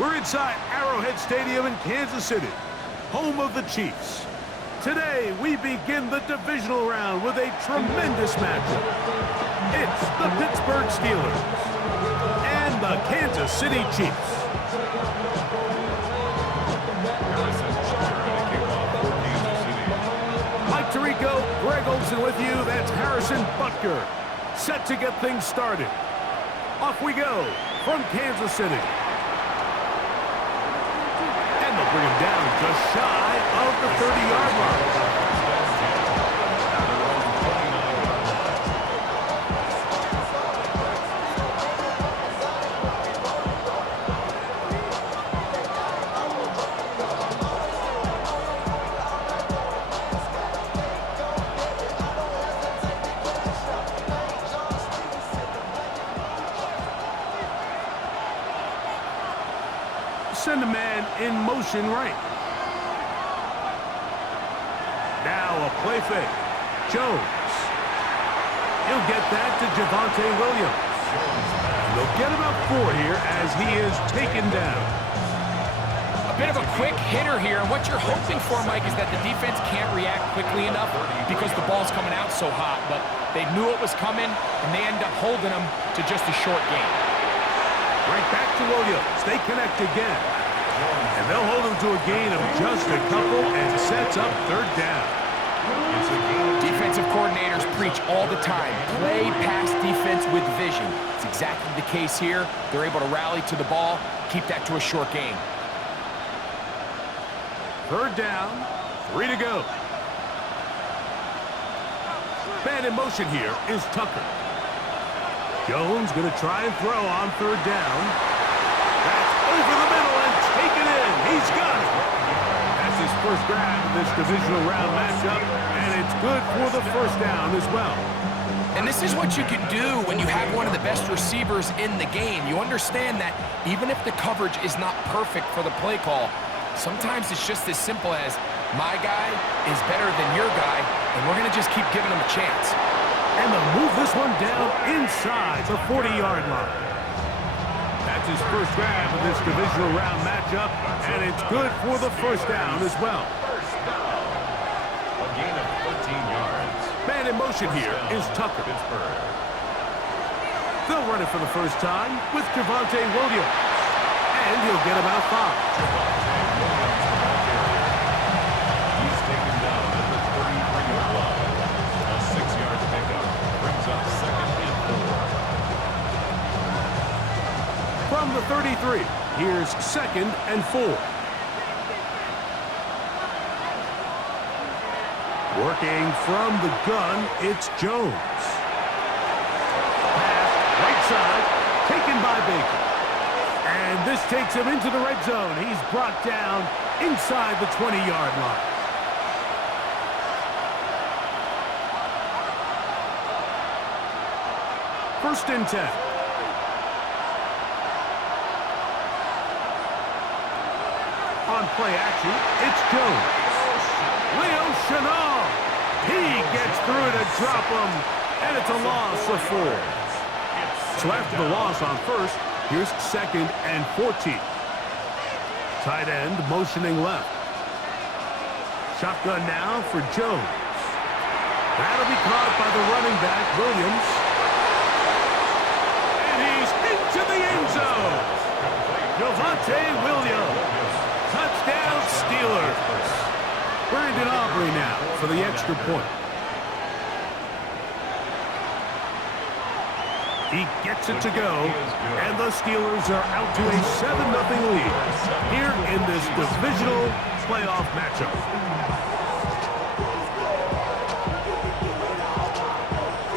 We're inside Arrowhead Stadium in Kansas City, home of the Chiefs. Today, we begin the divisional round with a tremendous matchup. It's the Pittsburgh Steelers and the Kansas City Chiefs. Mike Tirico, Greg Olsen with you. That's Harrison Butker. Set to get things started. Off we go from Kansas City. And they'll bring him down just shy of the 30-yard line. Send a man in motion right. Now a play fake. Jones. He'll get that to Javonte Williams. And they'll get about 4 here as he is taken down. A bit of a quick hitter here, and what you're hoping for, Mike, is that the defense can't react quickly enough because the ball's coming out so hot, but they knew it was coming, and they end up holding them to just a short game. Right back to Williams. They connect again. And they'll hold him to a gain of just a couple and sets up 3rd down. Defensive coordinators preach all the time. Play pass defense with vision. It's exactly the case here. They're able to rally to the ball, keep that to a short gain. 3rd down, 3 to go. Man in motion here is Tucker. Jones going to try and throw on 3rd down. That's over the middle and taken in. He's got it. That's his first grab in this divisional round matchup, and it's good for the 1st down as well. And this is what you can do when you have one of the best receivers in the game. You understand that even if the coverage is not perfect for the play call, sometimes it's just as simple as my guy is better than your guy, and we're going to just keep giving him a chance. And they'll move this one down inside the 40-yard line. That's his first grab in this divisional round matchup, and it's good for the 1st down as well. A gain of 13 yards. Man in motion here is Tucker. They'll run it for the first time with Javonte Williams, and he'll get about 5. He's taken down at the 33-yard line. A 6-yard pickup brings up 2nd and 4. From the 33, here's 2nd and 4. Working from the gun, it's Jones. Pass right side, taken by Baker. And this takes him into the red zone. He's brought down inside the 20-yard line. First and 10. On play action, it's Jones. Leo Chenal. He gets through to drop him, and it's a loss of 4. So after the loss on 1st, here's 2nd and 14. Tight end motioning left. Shotgun now for Jones. That'll be caught by the running back, Williams. And he's into the end zone. Javonte Williams. Touchdown Steelers. Brandon Aubrey now for the extra point. He gets it to go, and the Steelers are out to a 7-0 lead here in this divisional playoff matchup.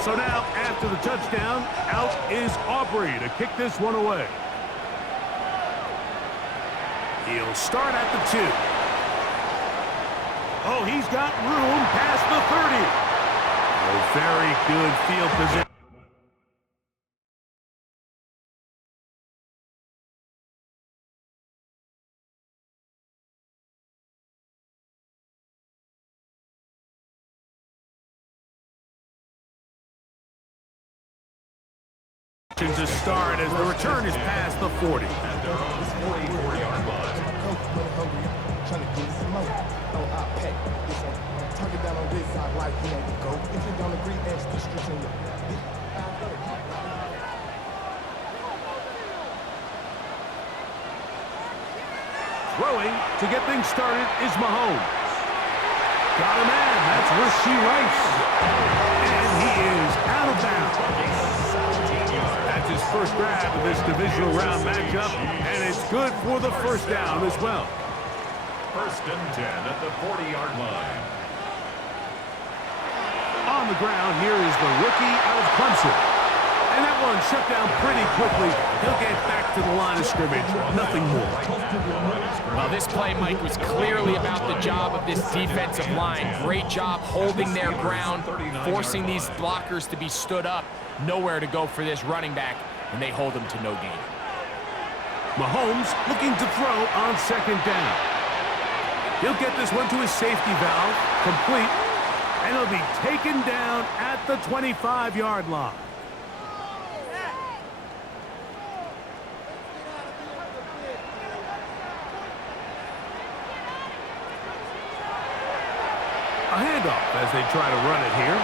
So now, after the touchdown, out is Aubrey to kick this one away. He'll start at the 2. Oh, he's got room past the 30. Oh, very good field position. To start as the return is past the 40. Throwing to get things started is Mahomes. Got a man. That's Rasheed Rice. And he is out of bounds. That's his first grab of this divisional round matchup, and it's good for the first down as well. First and 10 at the 40-yard line. On the ground, here is the rookie out of Clemson. And that one shut down pretty quickly. He'll get back to the line of scrimmage. Nothing more. Well, this play, Mike, was clearly about the job of this defensive line. Great job holding their ground, forcing these blockers to be stood up. Nowhere to go for this running back, and they hold him to no gain. Mahomes looking to throw on second down. He'll get this one to his safety valve, complete, and he'll be taken down at the 25-yard line. A handoff as they try to run it here.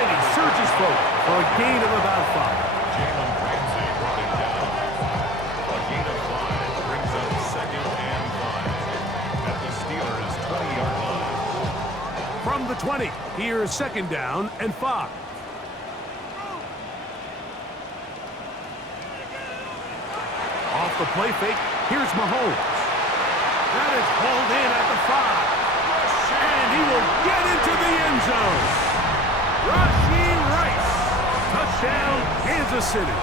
And he surges forward for a gain of about 5. Jalen Ramsey brought him down. A gain of 5 brings up second and 5 at the Steelers' 20-yard line. From the 20, here's second down and 5. Off the play fake, here's Mahomes. That is hauled in at the 5. And he will get into the end zone. Rasheed Rice. Touchdown, Kansas City.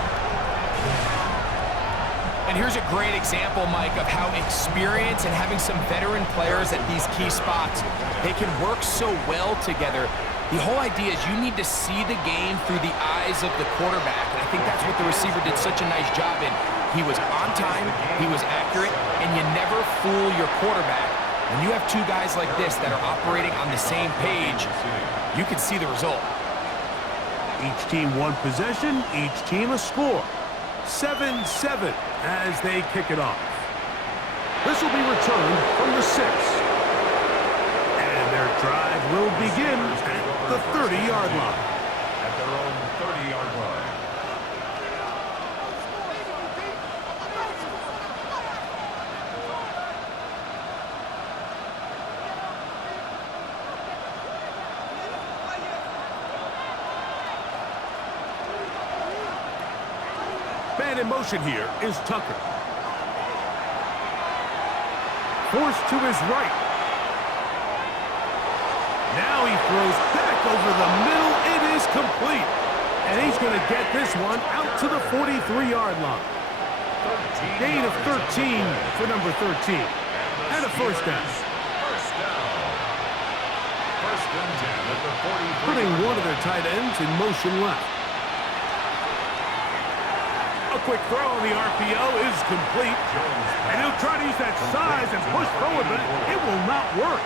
And here's a great example, Mike, of how experience and having some veteran players at these key spots, they can work so well together. The whole idea is you need to see the game through the eyes of the quarterback, and I think that's what the receiver did such a nice job in. He was on time, he was accurate, and you never fool your quarterback. When you have two guys like this that are operating on the same page, you can see the result. Each team one possession, each team a score. 7-7 as they kick it off. This will be returned from the 6. And their drive will begin at the 30-yard line. At their own 30-yard line. Man in motion here is Tucker. Forced to his right. Now he throws back over the middle. It is complete. And he's going to get this one out to the 43-yard line. Gain of 13 for number 13. And a first down. First and 10 at the 43. Putting one of their tight ends in motion left. A quick throw on the RPO is complete. And he'll try to use that size and push forward, but it will not work.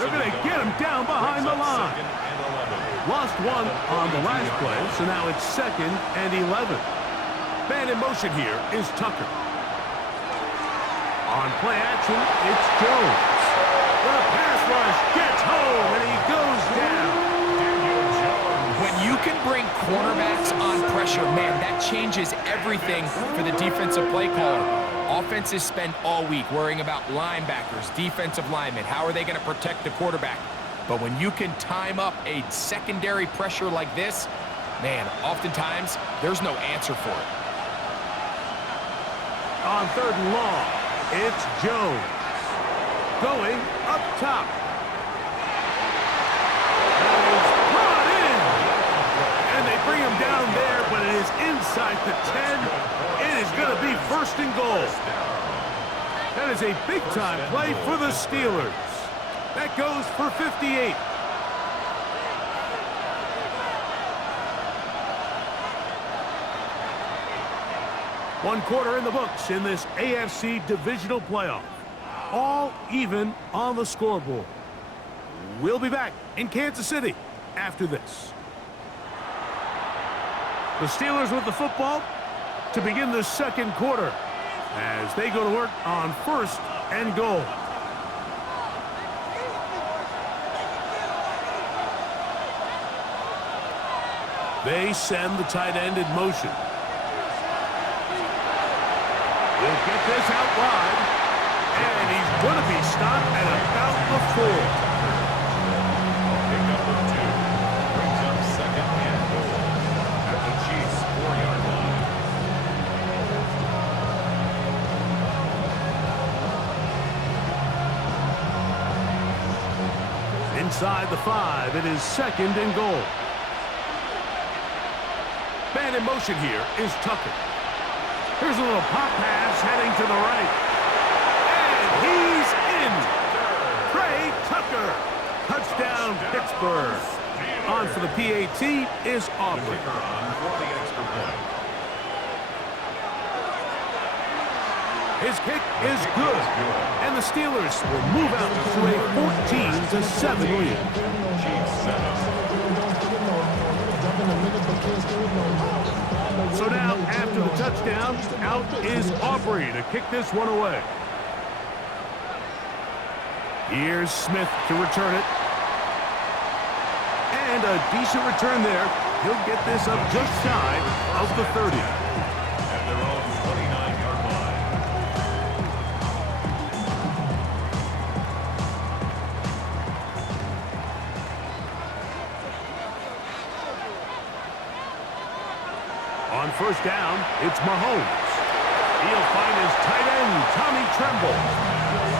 They're going to get him down behind the line. Lost one on the last play, so now it's second and 11. Man in motion here is Tucker. On play action, it's Jones. The pass rush gets home, and he goes down. When you can bring cornerbacks on pressure, man, that changes everything for the defensive play caller. Offenses spend all week worrying about linebackers, defensive linemen. How are they going to protect the quarterback? But when you can time up a secondary pressure like this, man, oftentimes there's no answer for it. On third and long, it's Jones. Going up top. That is brought in. And they bring him down there, but it is inside the 10. It is going to be first and goal. That is a big-time play for the Steelers. That goes for 58. One quarter in the books in this AFC Divisional playoff. All even on the scoreboard. We'll be back in Kansas City after this. The Steelers with the football to begin the second quarter as they go to work on first and goal. They send the tight end in motion. He'll get this out wide, and he's going to be stopped at about the 4. Pickup of 2 brings up second and goal at the Chiefs' 4-yard line. Inside the 5, it is second and goal. Man in motion here is Tucker. Here's a little pop pass heading to the right. And he's in. Trey Tucker. Touchdown, Pittsburgh. On for the PAT is Aubrey. Kicker on for the extra point. His kick is good. And the Steelers will move out to a 14-7 lead. Chiefs 7. So now, after the touchdown, out is Aubrey to kick this one away. Here's Smith to return it. And a decent return there. He'll get this up just shy of the 30. At their own 29-yard line. On first down, it's Mahomes. He'll find his tight end, Tommy Tremble.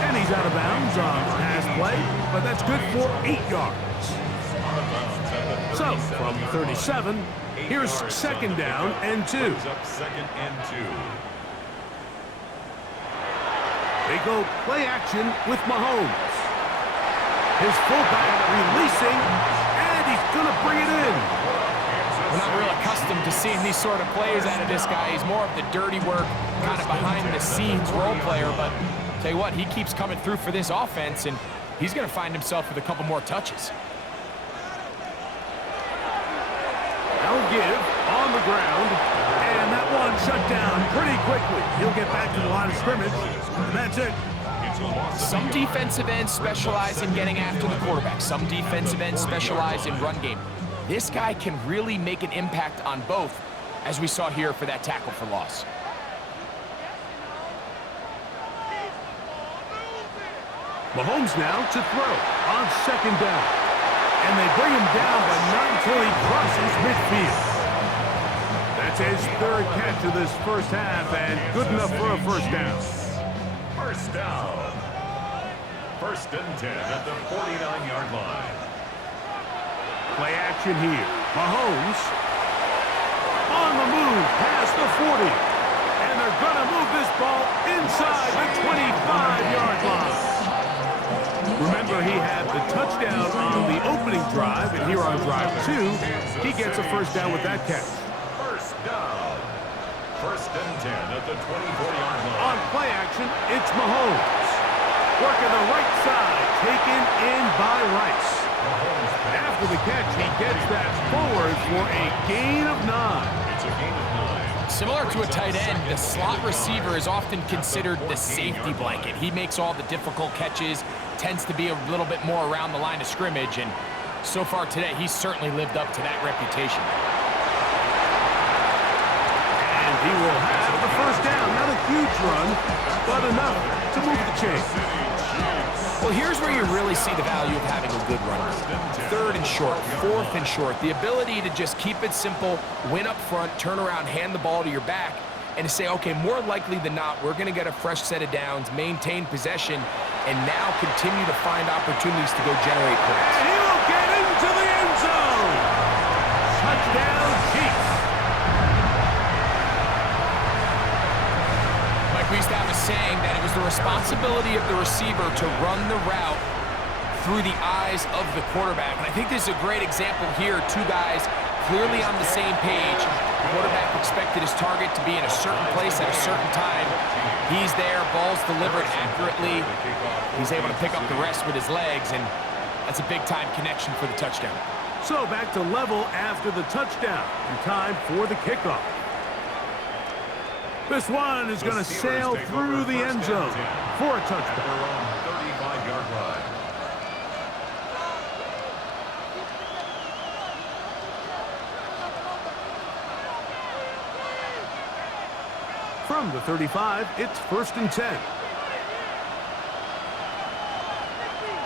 And he's out of bounds on the pass play, but that's good for 8 yards. So, from 37, here's second down and 2. Brings up second and 2. They go play action with Mahomes. His fullback releasing, and he's going to bring it in. We're not real accustomed to seeing these sort of plays out of this guy. He's more of the dirty work, kind of behind-the-scenes role player. But tell you what, he keeps coming through for this offense, and he's going to find himself with a couple more touches. They'll give on the ground, and that one shut down pretty quickly. He'll get back to the line of scrimmage, and that's it. Some defensive ends specialize in getting after the quarterback. Some defensive ends specialize in run game. This guy can really make an impact on both, as we saw here for that tackle for loss. Mahomes now to throw on second down. And they bring him down, but not until he crosses midfield. That's his third catch of this first half, and good enough for a first down. First down. First and 10 at the 49-yard line. Play action here. Mahomes on the move past the 40. And they're going to move this ball inside the 25-yard line. Remember, he had the touchdown on the opening drive, and here on drive 2, he gets a first down with that catch. First down. First and 10 at the 24-yard line. On play action, it's Mahomes. Working the right side, taken in by Rice. After the catch, he gets that forward for a gain of 9. It's a gain of 9. Similar to a tight end, the slot receiver is often considered the safety blanket. He makes all the difficult catches, tends to be a little bit more around the line of scrimmage, and so far today, he's certainly lived up to that reputation. And he will have the first down. Not a huge run, but enough to move the chain. Well, here's where you really see the value of having a good runner. Third and short, fourth and short. The ability to just keep it simple, win up front, turn around, hand the ball to your back, and to say, okay, more likely than not, we're going to get a fresh set of downs, maintain possession, and now continue to find opportunities to go generate points. And he will get into the end zone. Touchdown, Chiefs. We used to have a saying that it was the responsibility of the receiver to run the route through the eyes of the quarterback. And I think this is a great example here. Two guys clearly on the same page. The quarterback expected his target to be in a certain place at a certain time. He's there, ball's delivered accurately. He's able to pick up the rest with his legs, and that's a big-time connection for the touchdown. So back to level after the touchdown, and time for the kickoff. This one is going to sail through the end zone for a touchdown. 35-yard line. From the 35, it's first and 10.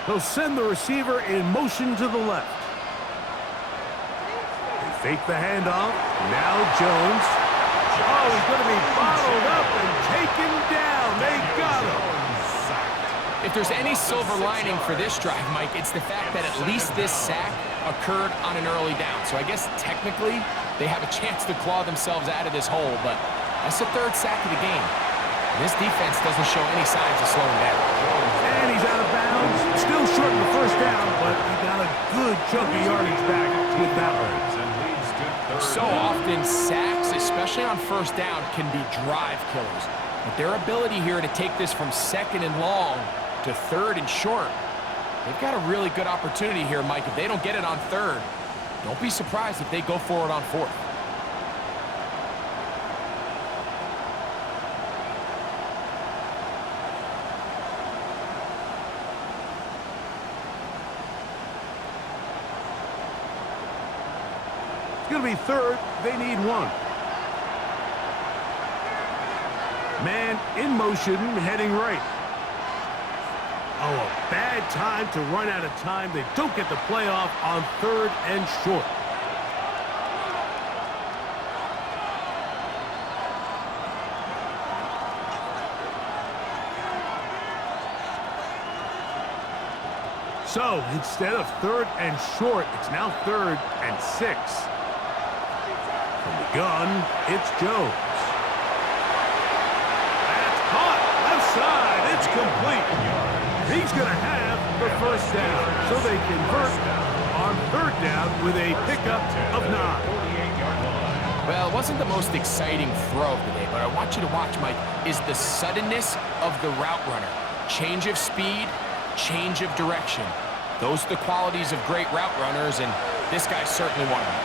He'll send the receiver in motion to the left. They fake the handoff. Now Jones. Oh, he's going to be bottled up and taken down. They got him. If there's any silver lining for this drive, Mike, it's the fact that at least this sack occurred on an early down. So I guess technically they have a chance to claw themselves out of this hole, but that's the third sack of the game. And this defense doesn't show any signs of slowing down. And he's out of bounds. Still short of the first down, but he got a good chunk of yardage back with that one. So often sacks, especially on first down, can be drive killers. But their ability here to take this from second and long to third and short, they've got a really good opportunity here, Mike. If they don't get it on third, don't be surprised if they go for it on fourth. It's going to be third. They need one. Man in motion, heading right. Oh, a bad time to run out of time. They don't get the playoff on third and short. So, instead of third and short, it's now third and 6. From the gun, it's Jones. That's caught. Left side. It's complete. He's going to have the first down. So they convert on third down with a pickup of 9. Well, it wasn't the most exciting throw of the day, but I want you to watch, Mike, is the suddenness of the route runner. Change of speed, change of direction. Those are the qualities of great route runners, and this guy's certainly one of them.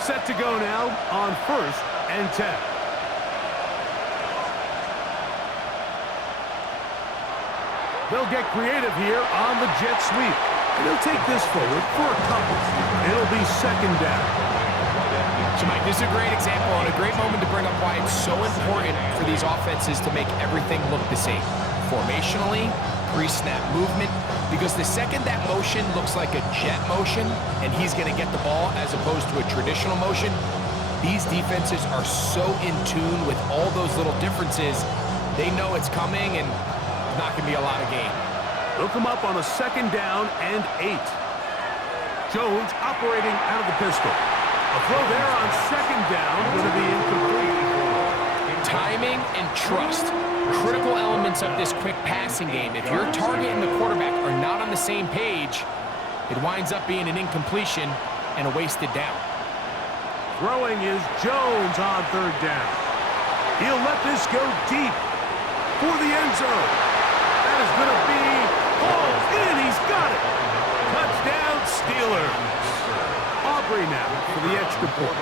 Set to go now on first and 10. They'll get creative here on the jet sweep. And they'll take this forward for a couple. It'll be second down. So, Mike, this is a great example and a great moment to bring up why it's so important for these offenses to make everything look the same. Formationally, pre-snap movement, because the second that motion looks like a jet motion and he's going to get the ball as opposed to a traditional motion, these defenses are so in tune with all those little differences. They know it's coming and it's not going to be a lot of gain. They'll come up on a second down and 8. Jones operating out of the pistol. A throw there on second down, going to be incomplete. Timing and trust, critical elements of this quick passing game. If your target and the quarterback are not on the same page, it winds up being an incompletion and a wasted down. Throwing is Jones on third down. He'll let this go deep for the end zone. That is going to be hauled in. He's got it. Touchdown, Steelers. Aubrey now for the extra point.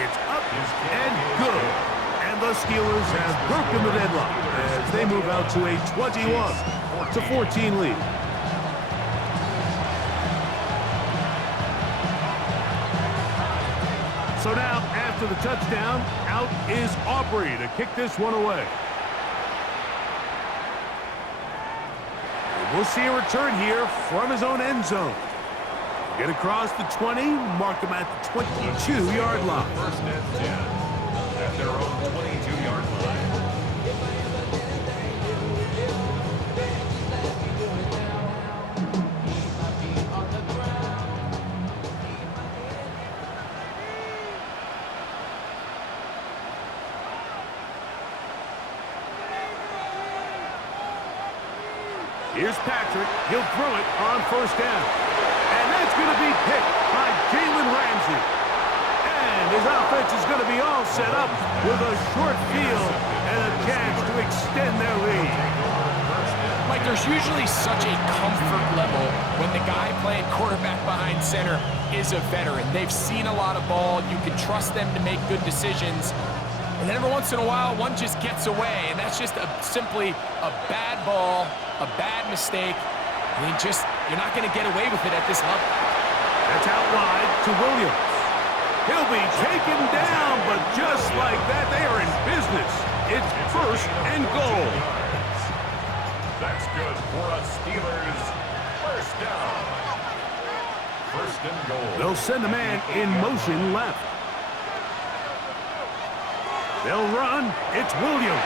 It's up and good. And the Steelers have broken the deadlock as they move out to a 21-14 lead. So now, after the touchdown, out is Aubrey to kick this one away. We'll see a return here from his own end zone. Get across the 20, mark him at the 22-yard line. First and 10 at their own 22-yard line. Here's Patrick. He'll throw it on first down. And that's going to be picked by Jalen Ramsey. And his offense is going to be all set up with a short field and a chance to extend their lead. Mike, there's usually such a comfort level when the guy playing quarterback behind center is a veteran. They've seen a lot of ball. You can trust them to make good decisions. And then every once in a while, one just gets away, and that's just simply a bad ball, a bad mistake. I mean, you're not going to get away with it at this level. That's out wide to Williams. He'll be taken down, but just like that, they are in business. It's first and goal. That's good for a Steelers first down. First and goal. They'll send the man in motion left. They'll run. It's Williams.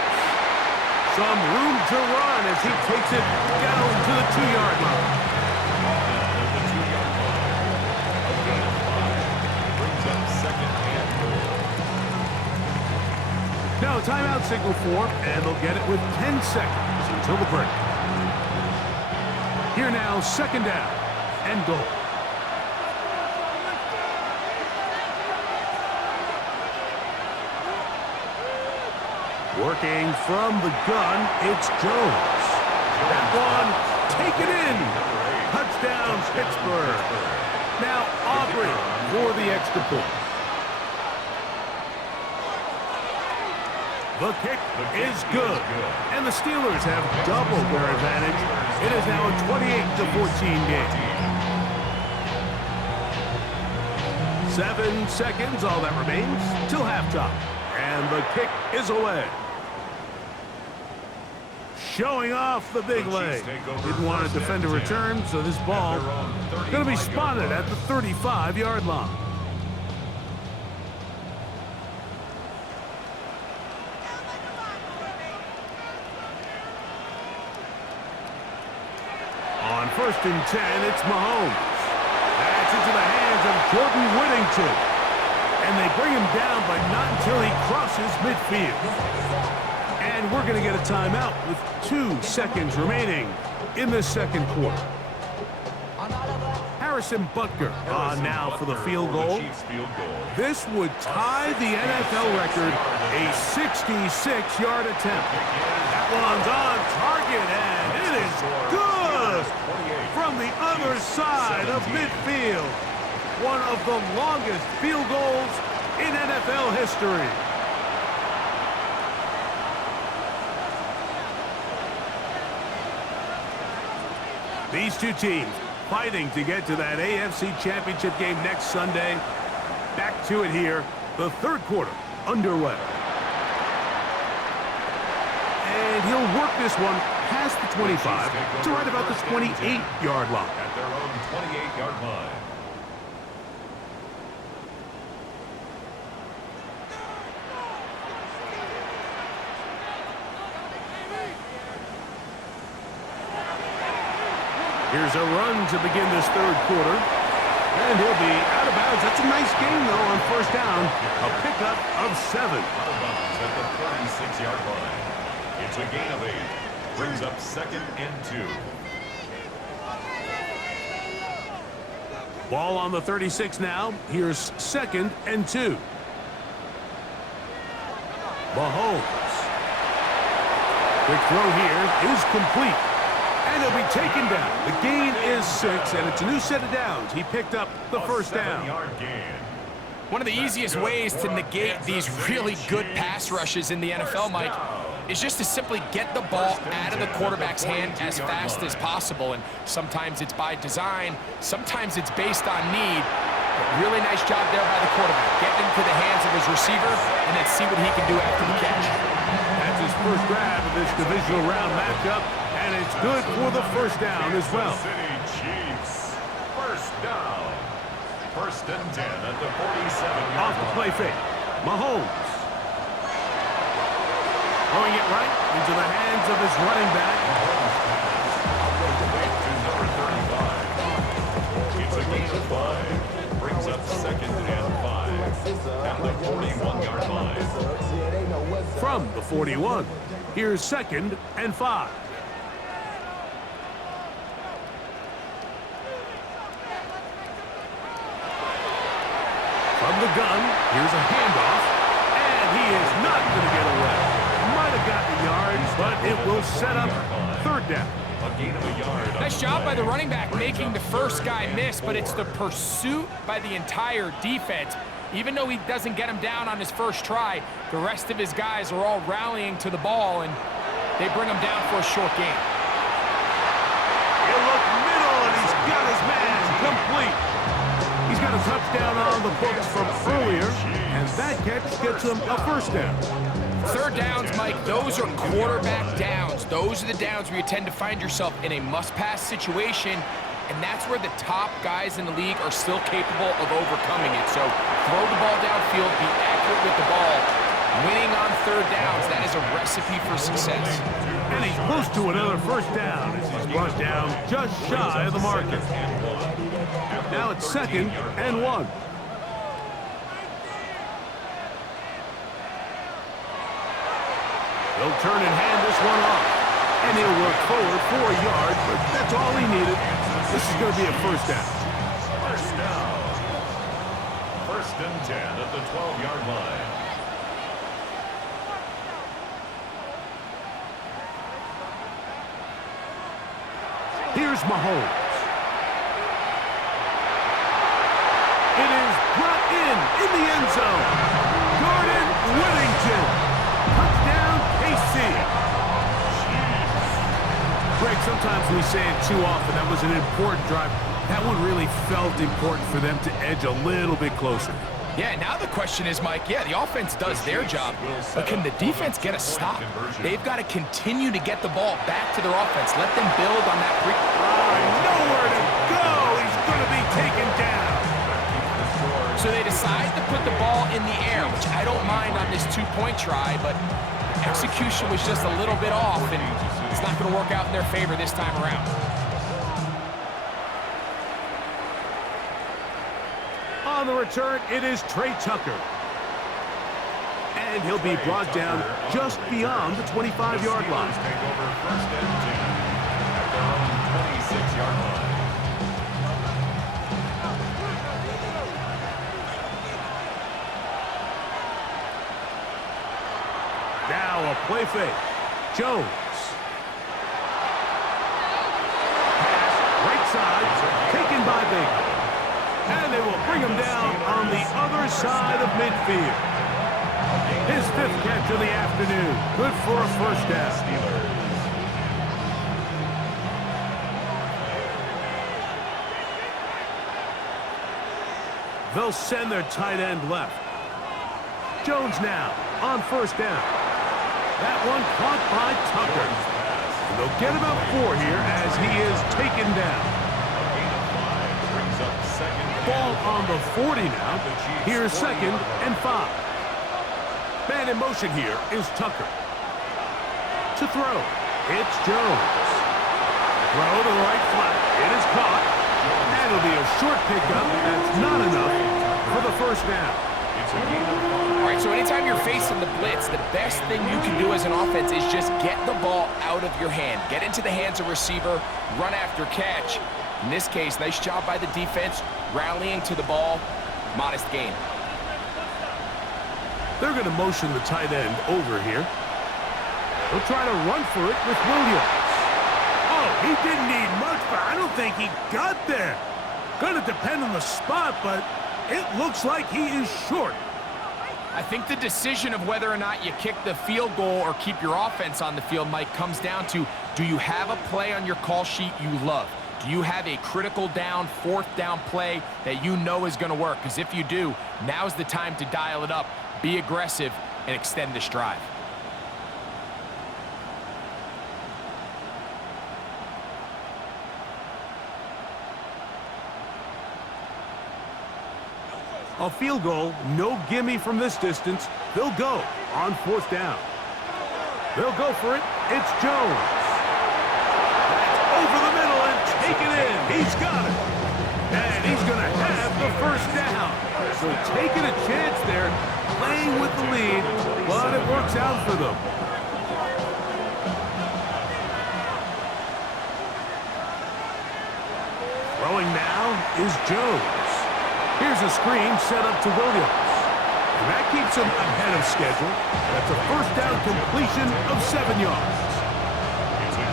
Some room to run as he takes it down to the 2-yard line. At the 2-yard line. A gain of 5. Brings up second and goal. Now timeout signal for, and they'll get it with 10 seconds until the break. Here now, second down and goal. Working from the gun, it's Jones. That one, take it in. Touchdown, Pittsburgh. Now Aubrey for the extra point. The kick is good, and the Steelers have doubled their advantage. It is now a 28-14 game. 7 seconds, all that remains, till halftime. And the kick is away. Showing off the big leg. Didn't want to defend a return, so this ball going to be spotted at the 35-yard line. On first and 10, it's Mahomes. That's into the hands of Jordan Whittington. And they bring him down, but not until he crosses midfield. And we're going to get a timeout with 2 seconds remaining in the second quarter. Harrison Butker on now for the field goal. This would tie the NFL record, a 66-yard attempt. That one's on target, and it is good from the other side of midfield. One of the longest field goals in NFL history. These two teams fighting to get to that AFC Championship game next Sunday. Back to it here, the third quarter underway. And he'll work this one past the 25 to right about the 28-yard line. At their own 28-yard line. Here's a run to begin this third quarter. And he'll be out of bounds. That's a nice gain, though, on first down. A pickup of 7. Out of bounds at the 36-yard line. It's a gain of 8. Brings up second and 2. Ball on the 36 now. Here's second and 2. Mahomes. Quick throw here is complete. And he'll be taken down. The gain is 6, and it's a new set of downs. He picked up the first down. 7-yard gain. One of the easiest ways to negate these really good pass rushes in the NFL, Mike, is just to simply get the ball out of the quarterback's hand as fast as possible. And sometimes it's by design, sometimes it's based on need. But really nice job there by the quarterback. Get into the hands of his receiver and then see what he can do after the catch. That's his first grab of this divisional round matchup, and it's good for the first down as well. City Chiefs. First down. First and 10 at the 47-yard Off the play fake. Mahomes. Throwing it right into the hands of his running back. It's a gain of 5. Brings up second and 5. At the 41-yard line. From the 41, here's second and 5. From the gun, here's a handoff, and he is not going to get away. Might have gotten yards, but it will set up third down. A gain of a yard. Nice job by the running back making the first guy miss, but it's the pursuit by the entire defense. Even though he doesn't get him down on his first try, the rest of his guys are all rallying to the ball, and they bring him down for a short gain. He'll look middle, and he's got his man complete. He's got a touchdown on the books from earlier, and that catch gets them a first down. Third downs, Mike, those are quarterback downs. Those are the downs where you tend to find yourself in a must-pass situation, and that's where the top guys in the league are still capable of overcoming it. So throw the ball downfield, be accurate with the ball. Winning on third downs, that is a recipe for success. And he's close to another first down as he's brought down just shy of the marker. Now it's 2nd and 1. He'll turn and hand this one off. And he'll work forward for a yard, but that's all he needed. This is going to be a first down. First down. 1st and 10 at the 12-yard line. Here's Mahomes. It is brought in the end zone. Jordan Whittington. Touchdown, KC. Greg, sometimes we say it too often. That was an important drive. That one really felt important for them to edge a little bit closer. Yeah, now the question is, Mike, yeah, the offense does their job, but can the defense get a stop? They've got to continue to get the ball back to their offense. Let them build on that. Nowhere to go. He's going to be taken down. So they decide to put the ball in the air, which I don't mind on this two-point try, but execution was just a little bit off, and it's not going to work out in their favor this time around. On the return, it is Trey Tucker. And he'll be brought down just beyond the 25-yard line. Take over 1st and 10 at their own 26-yard line. Now a play fake. Jones. Pass right side, taken by Baker. And they will bring him down on the other side of midfield. His 5th catch of the afternoon. Good for a first down. They'll send their tight end left. Jones now on first down. That one caught by Tucker. And they'll get about 4 here as he is taken down. Ball on the 40 now. Here's 2nd and 5. Man in motion here is Tucker. To throw, it's Jones. Throw to the right flat. It is caught. And it'll be a short pickup. That's not enough for the first down. All right, so anytime you're facing the blitz, the best thing you can do as an offense is just get the ball out of your hand. Get into the hands of receiver, run after catch. In this case, nice job by the defense, rallying to the ball. Modest gain. They're going to motion the tight end over here. They'll try to run for it with Williams. Oh, he didn't need much, but I don't think he got there. Going to depend on the spot, but it looks like he is short. I think the decision of whether or not you kick the field goal or keep your offense on the field, Mike, comes down to, do you have a play on your call sheet you love? Do you have a critical down, 4th down play that you know is going to work? Because if you do, now's the time to dial it up, be aggressive, and extend this drive. A field goal, no gimme from this distance. They'll go on 4th down. They'll go for it. It's Jones. That's over the middle and taken in. He's got it. And he's going to have the first down. So taking a chance there, playing with the lead, but it works out for them. Throwing now is Jones. Here's a screen set up to Williams. And that keeps him ahead of schedule. That's a first down completion of 7 yards.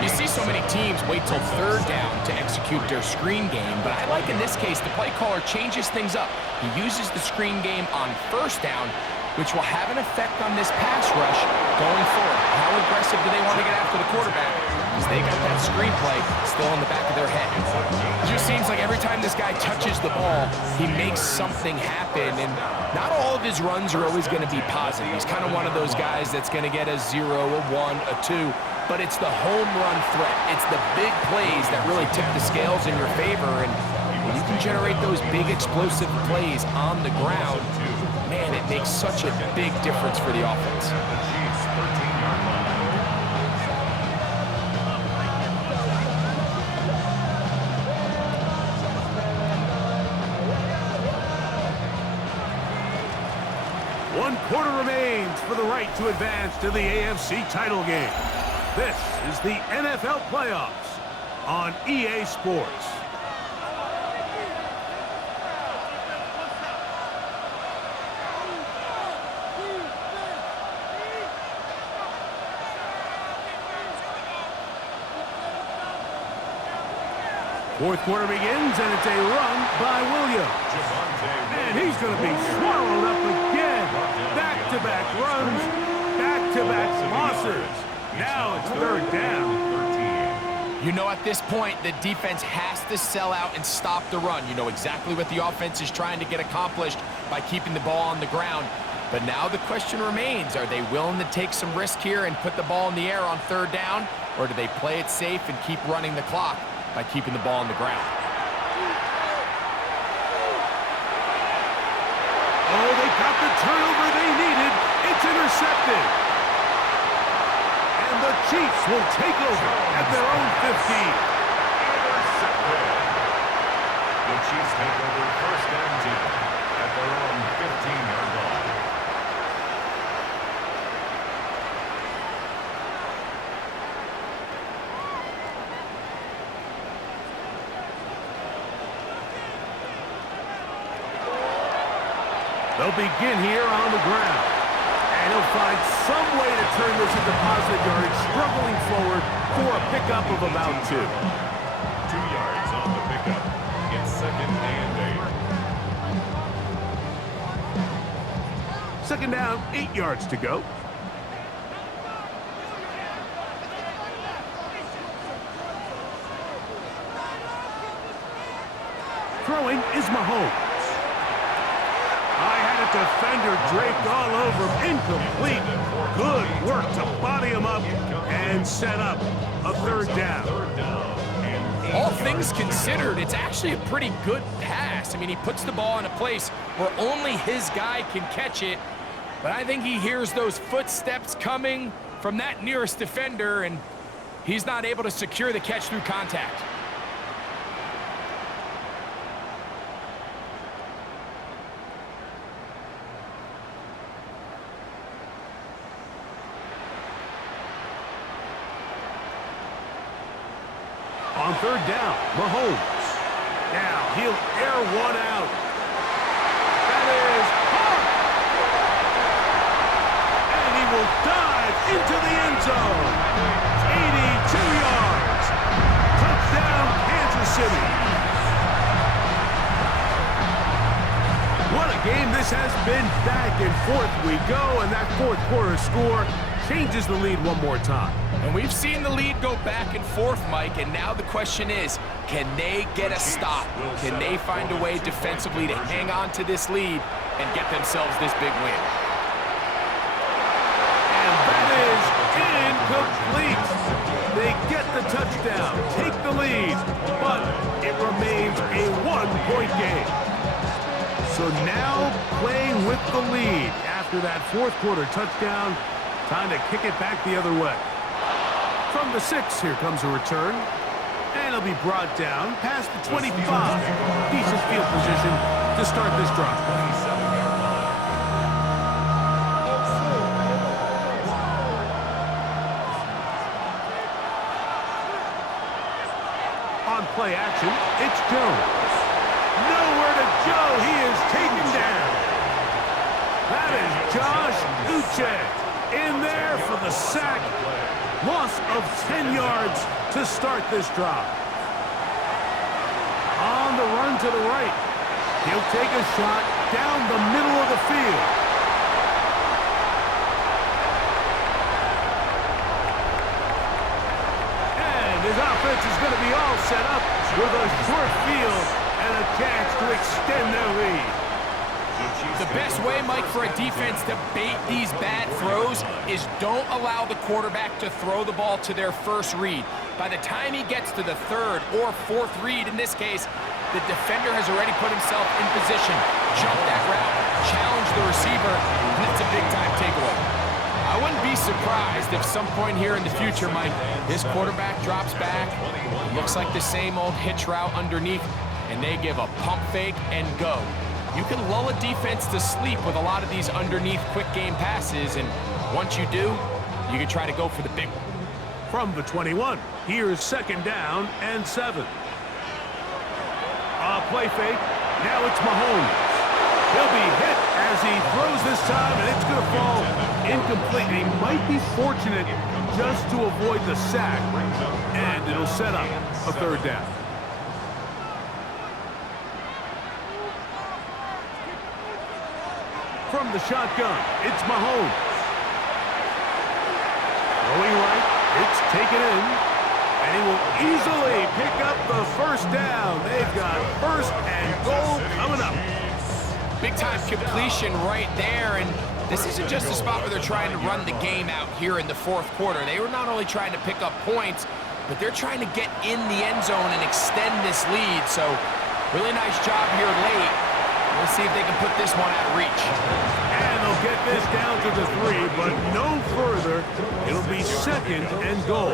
You see so many teams wait till 3rd down to execute their screen game, but I like in this case the play caller changes things up. He uses the screen game on 1st down which will have an effect on this pass rush going forward. How aggressive do they want to get after the quarterback? Because they got that screenplay still in the back of their head. It just seems like every time this guy touches the ball, he makes something happen, and not all of his runs are always going to be positive. He's kind of one of those guys that's going to get a 0, a 1, a 2, but it's the home run threat. It's the big plays that really tip the scales in your favor, and when you can generate those big explosive plays on the ground, man, it makes such a big difference for the offense. The Chiefs' 13-yard line. One quarter remains for the right to advance to the AFC title game. This is the NFL playoffs on EA Sports. Fourth quarter begins, and it's a run by Williams. And he's going to be swallowed up again. Back-to-back runs, back-to-back losses. Now it's third down. You know, at this point, the defense has to sell out and stop the run. You know exactly what the offense is trying to get accomplished by keeping the ball on the ground. But now the question remains, are they willing to take some risk here and put the ball in the air on third down? Or do they play it safe and keep running the clock by keeping the ball on the ground? Oh, they got the turnover they needed. It's intercepted. And the Chiefs will take over at their own 15. Intercepted. The Chiefs take over first and 10 at their own 15-yard line. They'll begin here on the ground. And he'll find some way to turn this into positive yardage, struggling forward for a pickup of about 2. 2 yards on the pickup. It's second and 8. Second down, 8 yards to go. Throwing is Mahomes. Defender draped all over him. Incomplete. Good work to body him up and set up a third down. All things considered, it's actually a pretty good pass. I mean, he puts the ball in a place where only his guy can catch it. But I think he hears those footsteps coming from that nearest defender, and he's not able to secure the catch through contact. On third down, Mahomes. Now he'll air one out. That is caught. And he will dive into the end zone. 82 yards. Touchdown, Kansas City. What a game this has been. Back and forth we go, and that fourth quarter score changes the lead one more time. And we've seen the lead go back and forth, Mike, and now the question is, can they get a stop? Can they find a way defensively to hang on to this lead and get themselves this big win? And that is incomplete. They get the touchdown, take the lead, but it remains a one-point game. So now playing with the lead after that fourth quarter touchdown, time to kick it back the other way. From the 6, here comes a return. And it'll be brought down past the 25. Decent field position to start this drive. On play action, it's Jones. Nowhere to go. He is taken down. That is Josh Uche in there for the sack. Loss of 10 yards to start this drive. On the run to the right. He'll take a shot down the middle of the field. be all set up with a short field and a chance to extend their lead. The best way, Mike, for a defense to bait these bad throws is don't allow the quarterback to throw the ball to their first read. By the time he gets to the third or fourth read, in this case, the defender has already put himself in position, jump that route, challenge the receiver, and it's a big-time takeaway. I wouldn't be surprised if some point here in the future, Mike, this quarterback drops back, looks like the same old hitch route underneath, and they give a pump fake and go. You can lull a defense to sleep with a lot of these underneath quick game passes, and once you do, you can try to go for the big one. From the 21, here's 2nd down and 7. Play fake. Now it's Mahomes. He'll be hit as he throws this time, and it's going to fall incomplete. He might be fortunate just to avoid the sack, and it'll set up a 3rd down. From the shotgun, it's Mahomes. Throwing right, it's taken in, and he will easily pick up the 1st down. They've got 1st and goal coming up. Big-time completion right there, and this isn't just a spot where they're trying to run the game out here in the 4th quarter. They were not only trying to pick up points, but they're trying to get in the end zone and extend this lead. So really nice job here late. Let's see if they can put this one out of reach. And they'll get this down to the 3, but no further. It'll be 2nd and goal.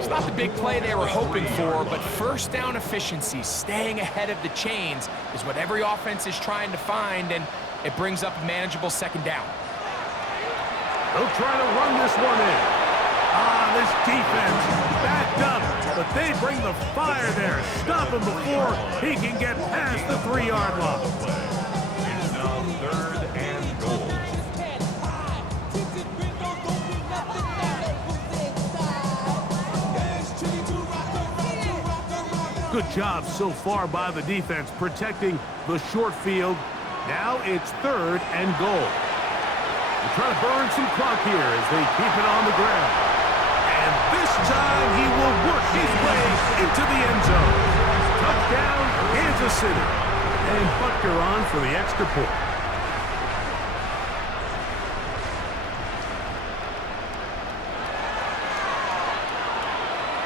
It's not the big play they were hoping for, but 1st down efficiency, staying ahead of the chains, is what every offense is trying to find, and it brings up a manageable 2nd down. They'll try to run this one in. This defense backed up, but they bring the fire there. Stop him before he can get past the 3-yard line. It's now 3rd and goal. Good job so far by the defense protecting the short field. Now it's 3rd and goal. They're trying to burn some clock here as they keep it on the ground. And this time he will work his way into the end zone. Touchdown, Kansas City. And Butker on for the extra point.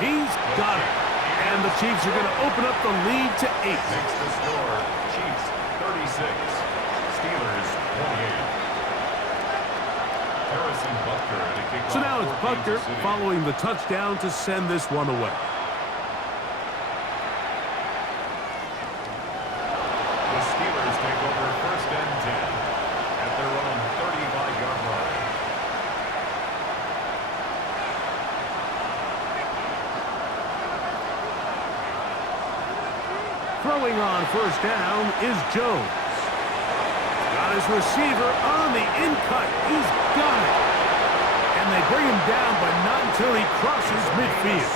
He's got it. And the Chiefs are going to open up the lead to 8. Makes the score, Chiefs 36, Steelers 28. So now it's Butker following the touchdown to send this one away. The Steelers take over 1st and 10 at their own 35-yard line. Throwing on 1st down is Jones. Got his receiver on the in-cut. He's got it. And they bring him down, but not until he crosses midfield.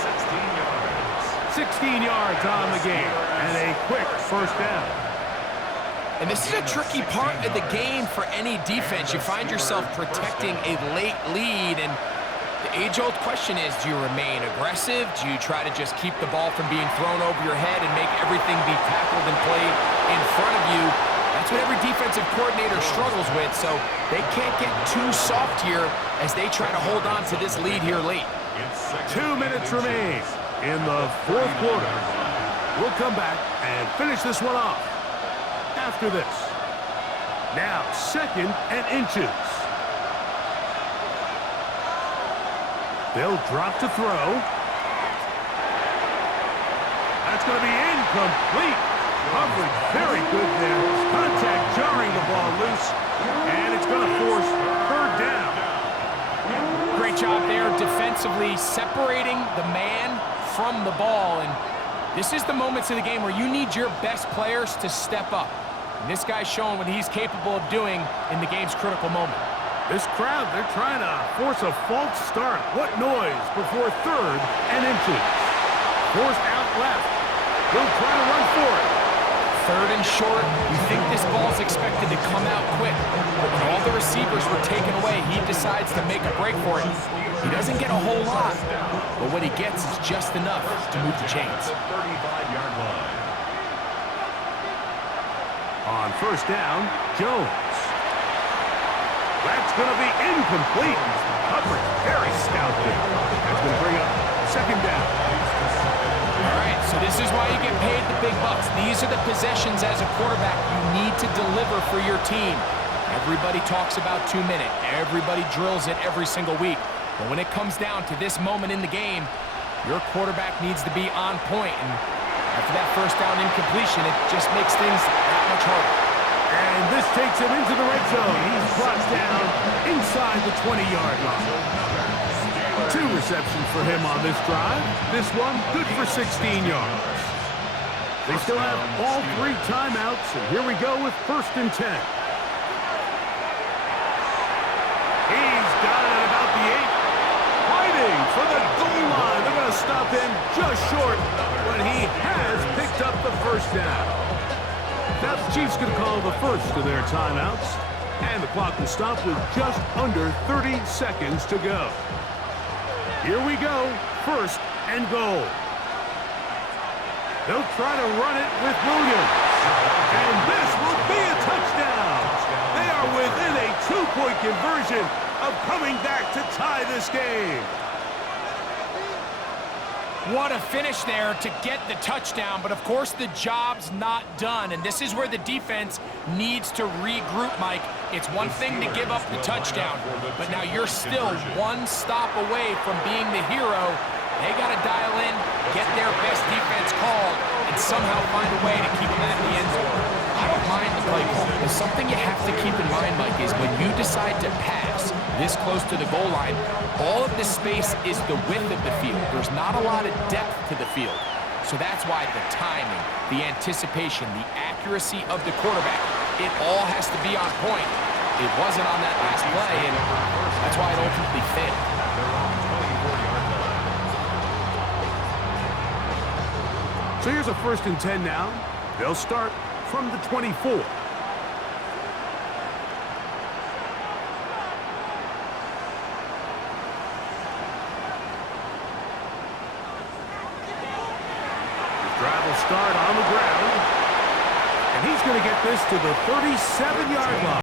16 yards on the game, and a quick 1st down. And this is a tricky part of the game for any defense. You find yourself protecting a late lead, and the age-old question is, do you remain aggressive? Do you try to just keep the ball from being thrown over your head and make everything be tackled and played in front of you? That's what every defensive coordinator struggles with, so they can't get too soft here as they try to hold on to this lead here late. 2 minutes remain in the 4th quarter. We'll come back and finish this one off after this. Now 2nd and inches. They'll drop to throw. That's going to be incomplete. Coverage very good there. Contact jarring the ball loose. And it's going to force 3rd down. Great job there defensively separating the man from the ball. And this is the moments of the game where you need your best players to step up. And this guy's showing what he's capable of doing in the game's critical moment. This crowd, they're trying to force a false start. What noise before 3rd and inches. Forced out left. They'll try to run for it. 3rd and short. You think this ball's expected to come out quick. But when all the receivers were taken away, he decides to make a break for it. He doesn't get a whole lot, but what he gets is just enough to move the chains. 35-yard line. On first down, Jones. That's going to be incomplete. Coverage very stout there. That's going to bring up second down. All right, so this is why you get paid the big bucks. These are the possessions as a quarterback you need to deliver for your team. Everybody talks about 2 minute. Everybody drills it every single week. But when it comes down to this moment in the game, your quarterback needs to be on point. And after that first down incompletion, it just makes things that much harder. And this takes him into the red zone. He's brought down inside the 20-yard line. 2 receptions for him on this drive. This one good for 16 yards. They still have all 3 timeouts, and here we go with first and 10. He's got it at about the 8. Fighting for the goal line. They're going to stop him just short, but he has picked up the first down. Now the Chiefs going to call the first of their timeouts, and the clock will stop with just under 30 seconds to go. Here we go, first and goal. They'll try to run it with Williams, and this will be a touchdown. They are within a 2-point conversion of coming back to tie this game. What a finish there to get the touchdown, but of course the job's not done, and this is where the defense needs to regroup, Mike. It's one thing to give up the touchdown, but now you're still 1 stop away from being the hero. They got to dial in, get their best defense called, and somehow find a way to keep them at the end zone. I don't mind the play call, but something you have to keep in mind, Mike, is when you decide to pass this close to the goal line, all of this space is the width of the field. There's not a lot of depth to the field. So that's why the timing, the anticipation, the accuracy of the quarterback, it all has to be on point. It wasn't on that last play, and that's why it ultimately failed. So here's a first and 10 now. They'll start from the 24. Drive will start on the ground. And he's going to get this to the 37-yard line.